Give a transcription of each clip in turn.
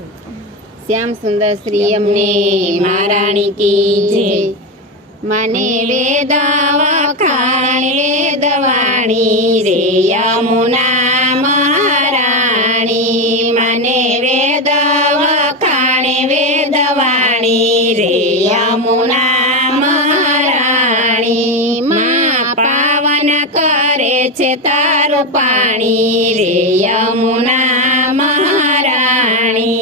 श्याम सुंदर श्री अमने महाराणी की जय। मने वेद वखाणे वेदवाणी रे यमुना महाराणी। मने वेद वखाणे वेदवाणी रे यमुना महाराणी। मां पावन करे छे तारू पाणी रे यमुना महाराणी।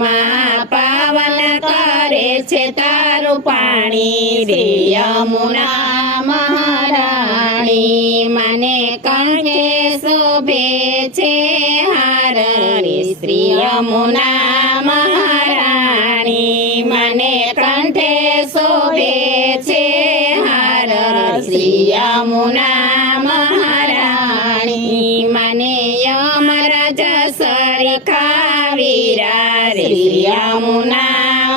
मां पावन करे छे तारू पाणी रे यमुना महाराणी। मने कंठे शोभे छे हार रे श्री यमुना महाराणी। मने कंठे शोभे छे हार श्री यमुना महाराणी। मने यमराज सरिखा वीरा रे यमुना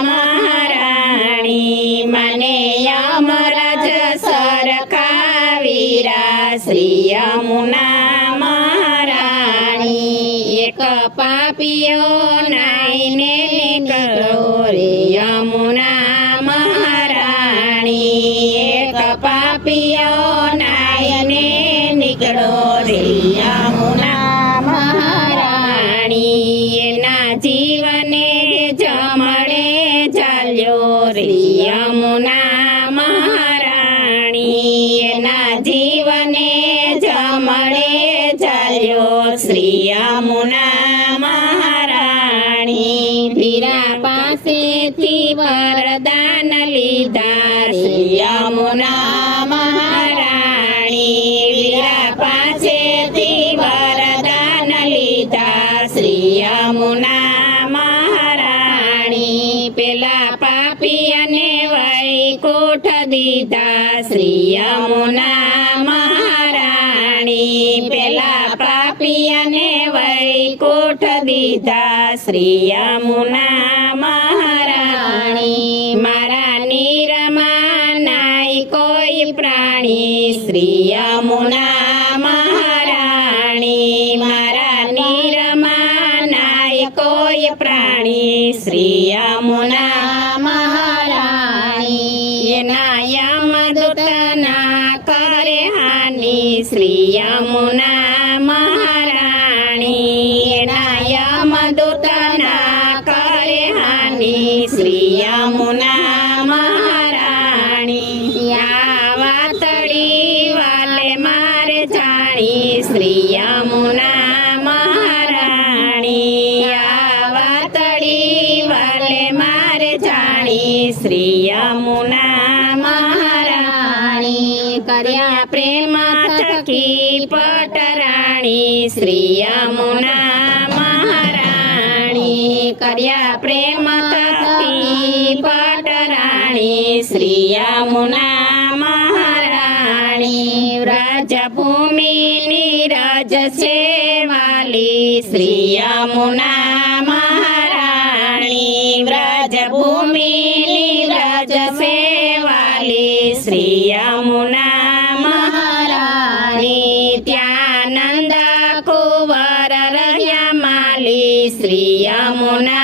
महाराणी। मने यमराज सरखा वीरा श्री यमुना महाराणी। एक पापियो नाईने निकळो रे यमुना महाराणी। एक पापियो नाईने निकळो रे यमुना महाराणी। एना जीवने जमणे चाल्यो रे यमुना महाराणी। एना जीवने जमणे चाल्यो श्री यमुना महाराणी। वीरा पासेथी वरदान लीधा श्री यमुना महाराणी। वीरा पासेथी वरदान लीधा श्री यमुना महाराणी। पेला पापियाने वैकुंठ दीधा श्री यमुना महाराणी। पेला पापियाने वैकुंठ दीधा श्री यमुना महाराणी। मारा निरमा नाई कोई प्राणी श्री यमुना महाराणी। मारा निरमा नाई कोई प्राणी श्री यमुना महाराणी। एना यमदूत ना करे हानि श्री यमुना महाराणी। एना यमदूत ना करे हानि श्री यमुना महाराणी। या वातड़ी वाले मारे जानी श्री यमुना महाराणी। या वातड़ी वाले मारे जानी श्री यमुना महाराणी। कर्या प्रेम थकी पटराणी श्री यमुना महाराणी। कर्या प्रेम थकी पटराणी श्री यमुना महाराणी। व्रजभूमि नीरज सेवाली श्री यमुना महाराणी। व्रजभूमि नीरज सेवाली श्री यमुना महाराणी। त्यानंद कुंवर रह्या माली श्री यमुना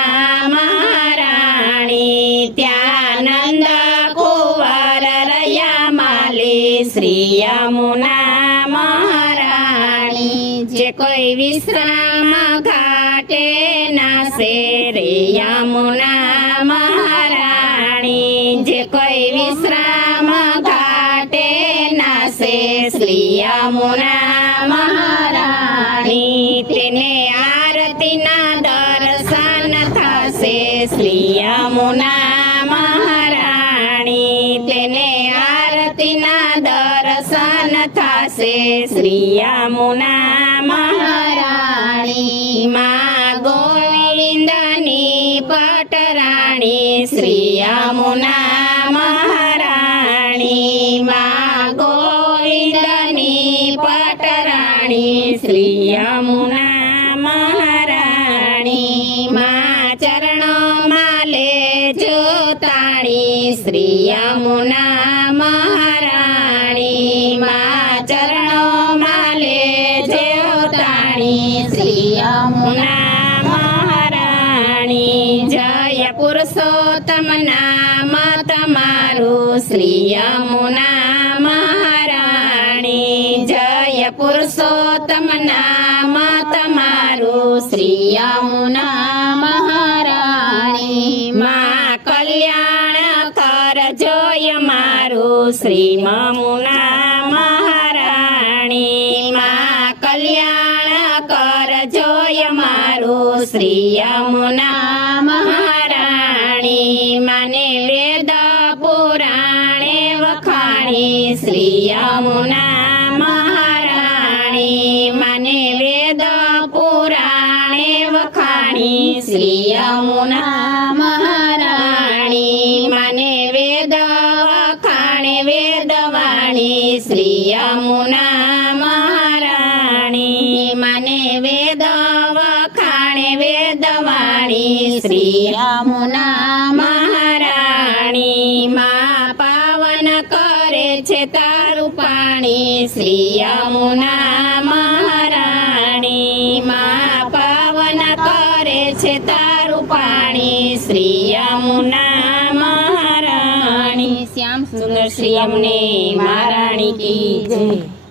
महाराणी। त्यानंद कुंवर रह्या माली श्री यमुना महाराणी। जे कोई विश्राम घाटे नासे रे यमुना महाराणी। जे कोई विश्राम घाटे नासे श्री यमुना महाराणी। तेने आरती ना दर्शन थासे श्री यमुना महाराणी। तेने आरती ना दर्शन थासे श्री यमुना महाराणी। मां गोविंदनी पटराणी श्री यमुना महाराणी। मां गोविंदनी पटराणी श्री यमुना महाराणी। मां चरणों माले जोताणी श्री यमुना महाराणी। मां चरणों माले जोताणी श्री यमुना महाराणी। પુરુષોત્તમ નામ તમારું શ્રી યમુના મહારાણી જય પુરુષોત્તમ નામ તમારું શ્રી યમુના મહારાણી માં કલ્યાણ કરજો મારું શ્રી યમુના મહારાણી માં કલ્યાણ કરજો મારું શ્રી યમુના મહારાણી મને વેદ પુરાણે વખાણી શ્રી યમુના મહારાણી મને વેદ પુરાણે વખાણી શ્રી યમુના મહારાણી મને વેદ વખાણે વેદવાણી શ્રી યમુના મહારાણી મને વેદ વખાણે વેદવાણી શ્રી યમુના મહારાણી માં પાવન કરે છે તારું પાણી શ્રી યમુના મહારાણી માં પાવન કરે છે તારું પાણી શ્રી યમુના મહારાણી શ્યામ સુંદર શ્રી યમુને મહારાણી કી જય.